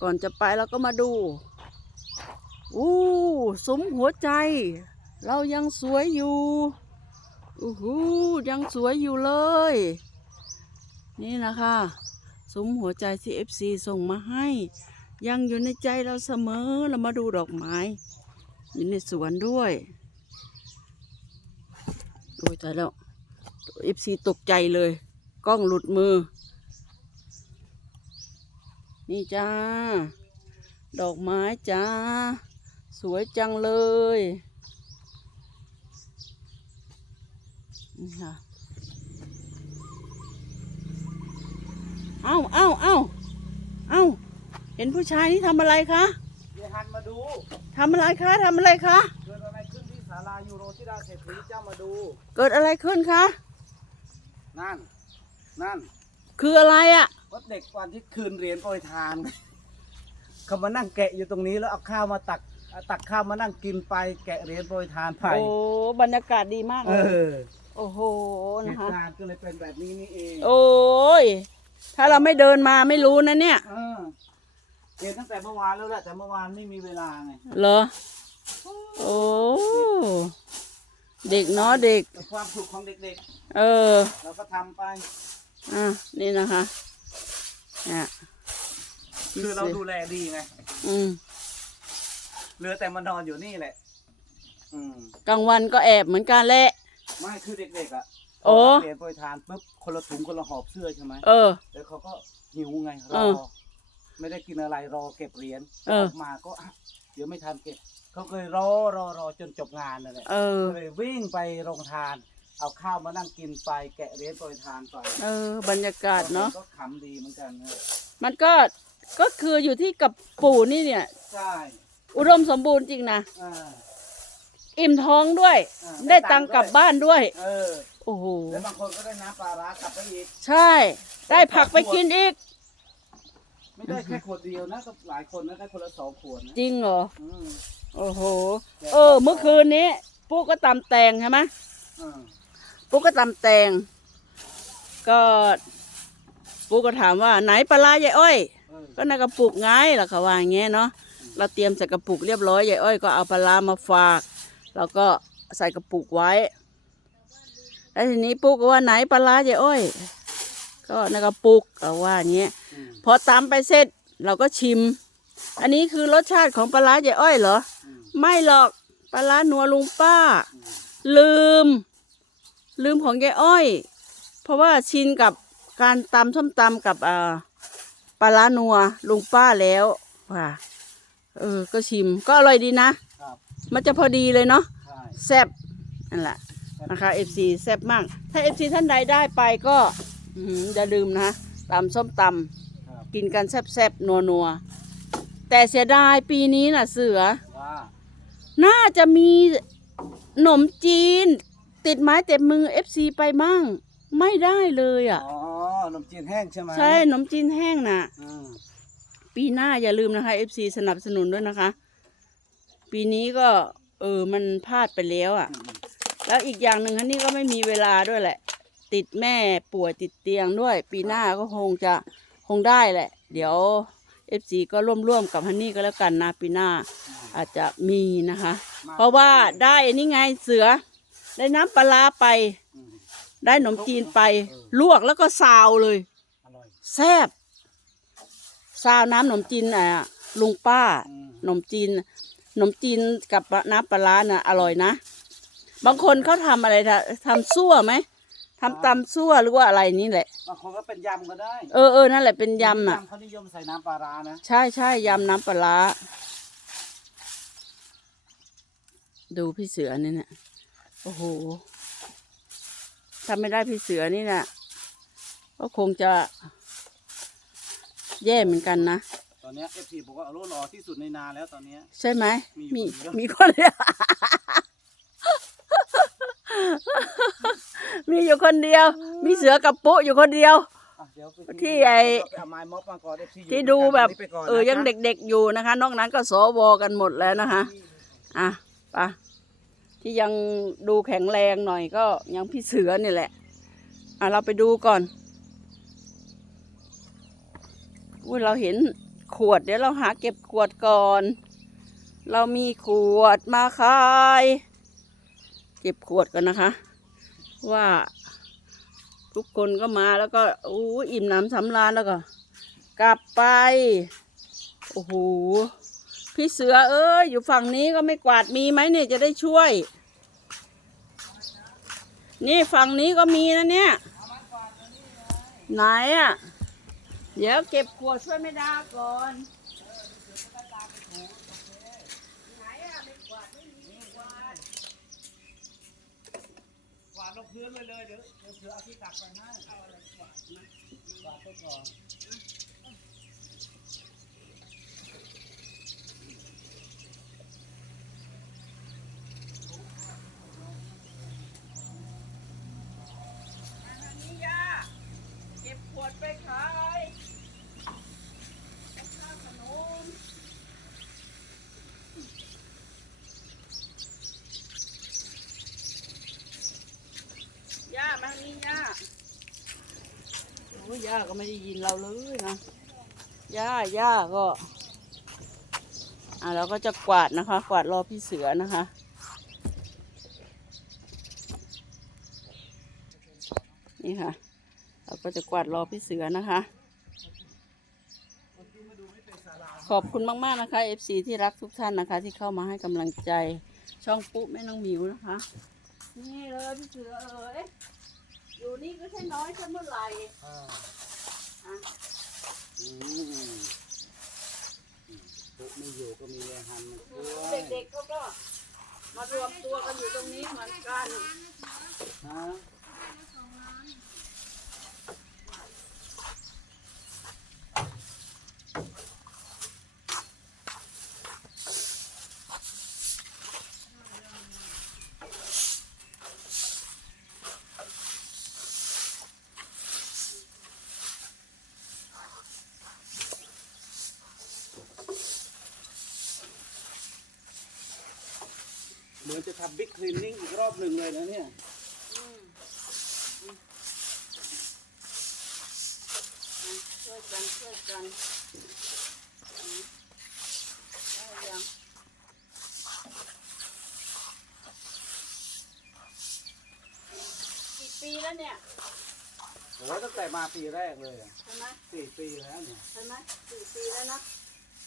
ก่อนจะไปเราก็มาดู อู้สมหัวใจ เรายังสวยอยู่อู้หูยังสวยอยู่เลย นี่นะคะสมหัวใจที่ FC ส่งมาให้ ยังอยู่ในใจเราเสมอเรามาดูดอกไม้ อยู่ในสวนด้วยโอ้ยตายแล้ว FC ตกใจเลย กล้องหลุดมือ นี่จ้า ดอกไม้จ้า สวยจังเลยนี่ค่ะเอ้าเอ้าเอ้าเอ้าเห็นผู้ชายนี่ทำอะไรคะเดี๋ยวหันมาดูทำอะไรคะทำอะไรคะ เกิดอะไรขึ้นที่ศาลายูโรที่ดาเศรษฐีเจ้ามาดู เกิดอะไรขึ้นคะ นั่น นั่น คืออะไรอะ่ะก็เด็กวันที่คืนเหรียญโปรยทานเขามานั่งแกะอยู่ตรงนี้แล้วเอาข้าวมาตักเอาตักข้าวมานั่งกินไปแกะเหรียญโปรยทานไปโอ้บรรยากาศดีมากเอเลยอโอ้โหเหนะตุคะการณ์ก็เลยเป็นแบบนี้นี่เองโอ้ยถ้าเราไม่เดินมาไม่รู้นะเนี่ยเออเห็นตั้งแต่เมื่อวานแล้วแหละแต่เมื่อวานไม่มีเวลาไงเหรอโอ้เด็กเนาะเด็กแต่ความสุขของเด็กเออ ๆ เราก็ทำไป อะนี่นะคะเนี่ยคือเราดูแลดีไง อืมเหลือแต่มานอนอยู่นี่แหละ อืม กลางวันก็แอบเหมือนกันแหละ ไม่คือเด็กๆอะโอ้เรียนโปรยทานปุ๊บคนละถุงคนละหอบเสื้อใช่ไหมเออ แล้วเขาก็หิวไงรเอออไม่ได้กินอะไรรอเก็บเหรียญเออ ออกมาก็อะเดี๋ยวไม่ทันเก็บเขาเคยรอรอรอจนจบงานนั่นแหละเออ ก็เลยวิ่งไปโรงทาน เอาข้าวมานั่งกินไปแกะเหรียญโปรยทานไปเออบรรยากาศเนาะก็ขำดีเหมือนกันนะมันก็ก็คืออยู่ที่กับปู่นี่เนี่ย ใช่อุดมสมบูรณ์จริงนะอ่า อิ่มท้องด้วย อ่าได้ตังค์กลับบ้านด้วย เออ โอ้โหแล้วบางคนก็ได้น้ำปลาร้ากลับไปอีก ใช่ ได้ผักไปกินอีก ไม่ได้แค่ขวดเดียวนะก็หลายคนนะได้คนละสองขวดนะจริงเหรอ อืมโอ้โห เออ เมื่อคืนนี้ปุ๊กก็ตำแตงใช่ไหม อ่า ปุ๊กก็ตำแตง ก็ปุ๊กก็ถามว่าไหนปลาร้ายายอ้อยเออก็ในกระปุกไงล่ะเขาว่าอย่างเงี้ยเนาะเราเตรียมใส่กระปุกเรียบร้อยยายอ้อยก็เอาปลาร้ามาฝากแล้วก็ใส่กระปุกไว้ แล้วทีนี้ปุ๊กก็ว่าไหนปลาร้ายายอ้อย ก็ในกระปุกเอาว่าอย่างเงี้ยอืมพอตำไปเสร็จเราก็ชิม อันนี้คือรสชาติของปลาร้ายายอ้อยเหรออืมไม่หรอกปลาร้านัวลุงป้า ลืม ลืมของยายอ้อย เพราะว่าชินกับการตำส้มตำกับอ่าปลาร้านัวลุงป้าแล้วว่าเออ ก็ชิมก็อร่อยดีนะ ครับมันจะพอดีเลยเนาะใช่แซ่บนั่นแหละนะคะ FC แซ่บมาก ถ้า FC ท่านใดได้ไปก็อื้อหืออย่าลืมนะตำส้มตำครับกินกันแซ่บๆนัวๆแต่เสียดายปีนี้น่ะเสือ ว่าน่าจะมีขนมจีน ติดไม้ติดมือ FC ไปมั่ง ไม่ได้เลยอะ อ๋อขนมจีนแห้งใช่ไหมใช่ขนมจีนแห้งน่ะ อืมปีหน้าอย่าลืมนะคะ FC สนับสนุนด้วยนะคะ ปีนี้ก็ เออมันพลาดไปแล้วอะ แล้วอีกอย่างหนึ่งฮันนี่ก็ไม่มีเวลาด้วยแหละ ติดแม่ป่วยติดเตียงด้วย ปีหน้าก็คงจะคงได้แหละ เดี๋ยวเอฟซีก็ร่วมร่วมๆกับฮันนี่ก็แล้วกันนะปีหน้าอาจจะมีนะคะ เพราะว่าได้อันนี้ไงเสือ ได้น้ำปลาร้าไป อืมได้ขนมจีนไป ลวกแล้วก็ซาวเลย อร่อยแซ่บซาวน้ำขนมจีนอะลุงป้าอืมขนมจีนขนมจีนกับน้ำปลาร้าน่ะอร่อยนะ บางคนเขาทำอะไรทำทำซั่วไหมทำตำซั่วหรือว่าอะไรนี่แหละ บางคนก็เป็นยำก็ได้เออเออนั่นแหละเป็นยำอะ เขานิยมใส่น้ำปลาร้านะใช่ใช่ยำน้ำปลาร้าดูพี่เสือนี่เนี่ย โอ้โหถ้าไม่ได้พี่เสือนี่น่ะก็คงจะแย่เหมือนกันนะตอนเนี้เอฟซีบอกว่าเอารถหล่อที่สุดในนาแล้วตอนเนี้ย ใช่ไหมมีมีอยู่คนเดียวมีคนเดียว มีอยู่คนเดียว มีเสือกับปุ๊อยู่คนเดียวอะเดี๋ยวไปที่ไอ้ไปเอาไม้ม็อบมาก่อน FC อยู่ที่วยดูกันแบบนนี้ไปก่นเออนะยังจ๊ะเด็กๆอยู่นะคะ นอกนั้นก็สวกันหมดแล้วนะคะ อะไปะ ที่ยังดูแข็งแรงหน่อยก็ยังพี่เสือนี่แหละ อะเราไปดูก่อนอุ้ยเราเห็นขวดเดี๋ยวเราหาเก็บขวดก่อน เรามีขวดมาขาย เก็บขวดก่อนนะคะ ว่าทุกคนก็มาแล้วก็อู้อิ่มหน้ำสำราญแล้วก็ กลับไป โอ้โห พี่เสือเอ้ยอยู่ฝั่งนี้ก็ไม่กวาดมีไหมเนี่ยจะได้ช่วย นี่ฝั่งนี้ก็มีนะเนี่ย ไหนอะ เดี๋ยวเก็บขวดช่วยไม่ได้ก่อนไหนอะไม่กวาดไม่มีกวาดลงพื้นเลยเลยเดี๋ยวเดี๋ยวเสือเอาที่ตักไปให้เอาอะไรกวาดนะกวาดไปก่อน ทางนี้ย่าเก็บขวดไปขายกับข้าวขนมย่ามาทางนี้ย่าโอ้ ย่าก็ไม่ได้ยินเราเลยนะย่าย่าก็อะเราก็จะกวาดนะคะ กวาดรอพี่เสือนะคะนี่ค่ะ เราก็จะกวาดรอพี่เสือนะคะ ขอบคุณมากๆนะคะ FC ที่รักทุกท่านนะคะ ที่เข้ามาให้กำลังใจช่องปุ๊แม่น้องหมิวนะคะ นี่เลยพี่เสือเอ๋ย อยู่นี่ก็ใช่น้อยจะเมื่อไหร่อ่าอะอืมปุ๊ไม่อยู่ก็มีแรงหันมาช่วยเด็กๆเขาก็มารวมตัวกันอยู่ตรงนี้เหมือนกันฮะ มือนจะทำบิ๊กคลีนนิ่งอีกรอบหนึ่งเลยนะเนี่ยอืมอืมอะช่วยกันช่วยกันอืมได้ยังกี่ปีแล้วเนี่ยโอ้ยตั้งแต่มาปีแรกเลยอะใช่ไหมสี่ปีแล้วเนี่ยใช่ไหมสี่ปีแล้วนะ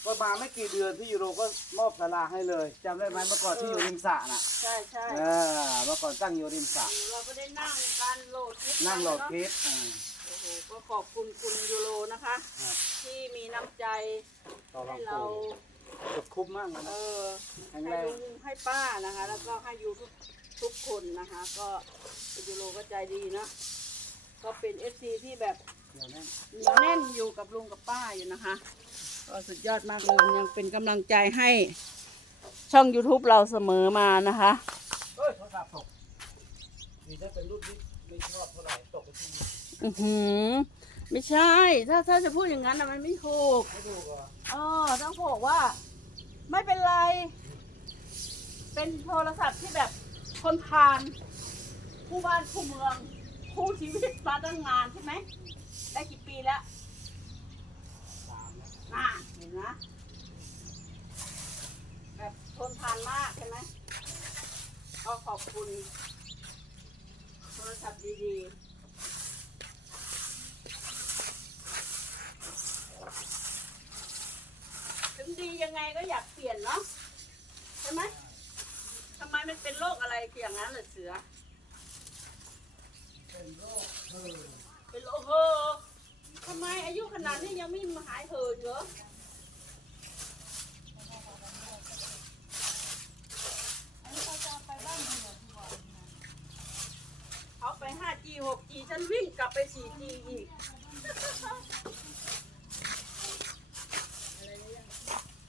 ก็มาไม่กี่เดือนที่ยูโรก็มอบศาลาให้เลยจำได้ไหมเมื่อก่อนที่อยู่ริมสระน่ะใช่ใช่เออเมื่อก่อนตั้งอยู่ริมสระเราก็ได้นั่งกันโหลดคลิปนั่งโหลดคลิปลิปอ่าโอ้โหก็ขอบคุณคุณยูโรนะคะ ครับที่มีน้ำใจต่อรให้องเราปูสุดคุ้มมากเลยเอนะ อแข็งให้แรงลุงให้ป้านะคะ แล้วก็ให้ยูทุกทุกคนนะคะ ก็คุณยูโรก็ใจดีนะก็เป็นเอฟซีที่แบบเดี๋ยวนะ เหนียวแน่นอยู่กับลุงกับป้าอยู่นะคะ ก็สุดยอดมากเลยยังเป็นกำลังใจให้ช่อง YouTube เราเสมอมานะคะเฮ้ยโทรศัพท์ตกนี่ถ้าเป็นรุ่นที่ไม่ชอบเท่าไหร่ตกไปที่นี่อือหือ ไม่ใช่ ถ้าถ้าจะพูดอย่างนั้นนะมันไม่ถูกให้ดูก่อนอ๋อต้องบอกว่า ไม่เป็นไร เป็นโทรศัพท์ที่แบบคนทานคู่บ้านคู่เมือง คู่ชีวิตมาตั้งนานใช่ไหม ได้กี่ปีแล้วสาม นะน่าเห็นนะแบบทนทานมากใช่ไหมก็ขอบคุณ โทรศัพท์ดีๆ ถึงดียังไงก็อยากเปลี่ยนเนาะใช่ไหมทำไมมันเป็นโรคอะไรอย่างนั้นเลยเสือ เป็นโรคเออ เป็นโรคเฮอทำไมอายุขนาดนี้ยังไม่มาหายเห่ออยู่เหรอเอาไป 5G 6G ฉันวิ่งกลับไป 4G อีก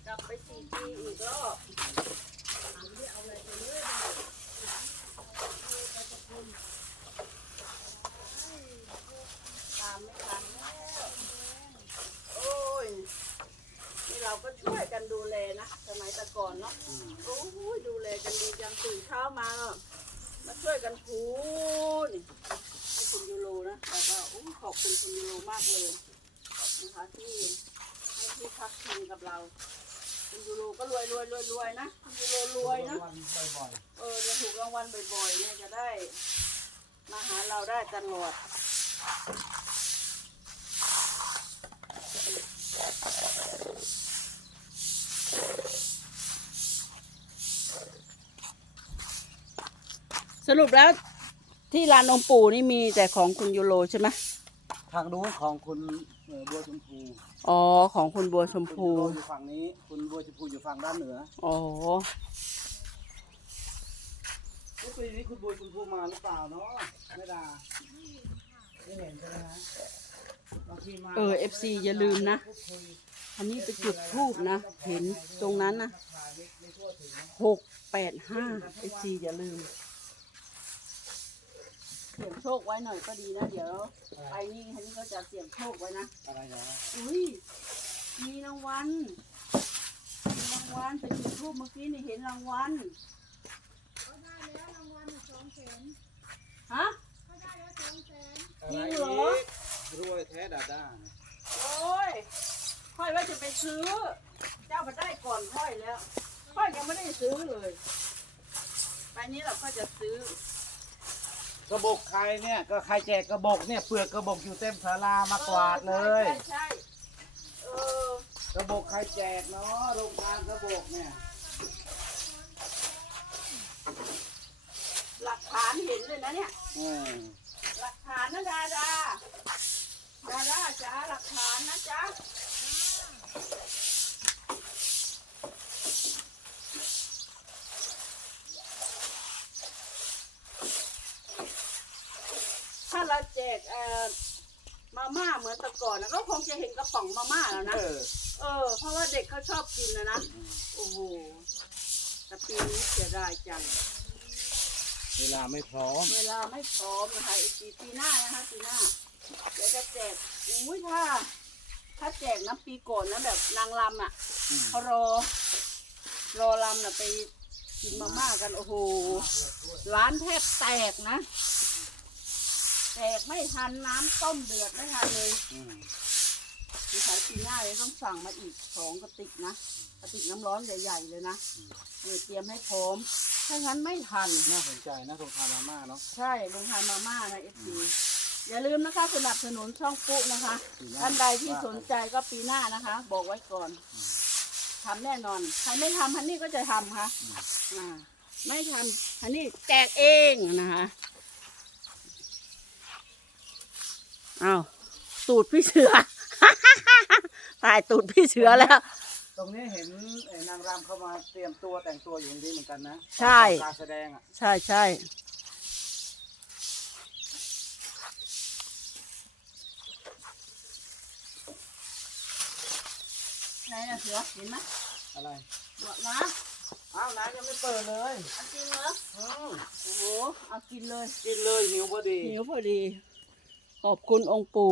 กลับไป 4G อีกรอบตามไม่ทันแล้วโอ้ย นี่เราก็ช่วยกันดูแลนะ สมัยแต่ก่อนเนาะ โอ้ยดูแลกันดีจังตื่นเช้ามาก็มาช่วยกันถูนี่ คุณยูโรนะแต่ก็โอ้ยขอบคุณคุณยูโรมากเลยนะคะที่ให้ทที่พักพิงกับเรา คุณยูโรก็รวยรวยรวยรวยนะคุณยูโรรวยนะวันบ่อยเออจะถูกรางวัลบ่อยๆเนี่ยจะได้ มาหาเราได้ตลอดสรุปแล้ว ที่ร้านองค์ปู่นี่มีแต่ของคุณยูโรใช่ไหมๆทางนู้นของคุณเอ่อบัวชมพูอ๋อ ของคุณบัวชมคุณพูบัวอยู่ฝั่งนี้ คุณบัวชมพูอยู่ฝั่งด้านเหนืออ๋อเมื่อปีนี้คุณบัวชมพูมาหรือเปล่าเนาะไม่ดาไม่เห็นใช่ไหมฮะบางทีมาเออ FC อย่าลืมนะพูดคุยอันนี้ไปจุดทูบนะ เห็นตรงนั้นนะถ่ายไม่ไม่ทั่วถึงนะหกแปดห้าเอซีอย่าลืมเสี่ยงโชคไว้หน่อยก็ดีนะ เดี๋ยวไปนี่คันนี้ก็จะเสี่ยงโชคไว้นะ อะไรนะอุ้ย มีรางวัล มีรางวัลไปจุดทูบเมื่อกี้นี่เห็นรางวัลเขาได้แล้วรางวัลสองแสนฮะ เขาได้แล้วสองแสนจริงเหรอรวยแท้ดาด้าเนี่ยโอ้ย ค่อยว่าจะไปซื้อ เจ้ามาได้ก่อนค่อยแล้ว ค่อยยังไม่ได้ซื้อเลย ไปนี้เราก็จะซื้อ กระบอกใครเนี่ยก็ใครแจกกระบอกเนี่ยเปลือกกระบอกอยู่เต็มศาลามากวาดเลย ใช่ใช่เออกระบอกใครแจกเนาะโรงทานกระบอกเนี่ยหลักฐานเห็นเลยนะเนี่ย อืมหลักฐานนะดาดาดาดาจ้าหลักฐานนะจ๊ะถ้าเรา แจกเอ่อมาม่าเหมือนแต่ก่อนนะก็คงจะเห็นกระป๋องมาม่าแล้วนะ เออ เออ เพราะว่าเด็กเขาชอบกินนะนะ โอ้โหแต่ปีนี้เสียดายจัง เวลาไม่พร้อม เวลาไม่พร้อมนะคะอีกปีปีหน้านะคะปีหน้าเดี๋ยวจะแจกอุ้ยถ้า ถ้าแจกน้ำปีก่อนนะแบบนางรำอะอืม เขารอ รอรำน่ะไปกินมาม่ากันโอ้โหร้านแทบแตกนะ แตกไม่ทันน้ำต้มเดือดไม่ทันเลยอืมสงสัยปีหน้าเลยต้องสั่งมาอีกสองกระติกนะกระติกน้ำร้อนใหญ่ๆเลยนะเออเตรียมให้พร้อมถ้างั้นไม่ทัน น่าสนใจนะโรงทานมาม่าเนาะ ใช่ลงทานมาม่านะเอฟซีอย่าลืมนะคะสนับสนุนช่องปุ๊นะคะ ปีหน้า ท่านใดที่สนใจก็ปีหน้านะคะ บอกไว้ก่อนทำแน่นอนใครไม่ทำฮันนี่ก็จะทำค่ะอ่าไม่ทำฮันนี่แจกเองนะคะ อ้าวตูดพี่เสือ ตายตูดพี่เสือแล้ว ตรงนี้เห็นไอ้นางรำเข้ามาเตรียมตัวแต่งตัวอยู่ตรงนี้เหมือนกันนะใช่ การแสดงอะใช่ใช่ไหนน่ะเสือเห็นไหมอะไรบอกนะอ้าวน้ำยังไม่เปิดเลยเอากินเหรออืมโอ้โหเอากินเลย กินเลยหิวพอดี หิวพอดี ขอบคุณองค์ปู่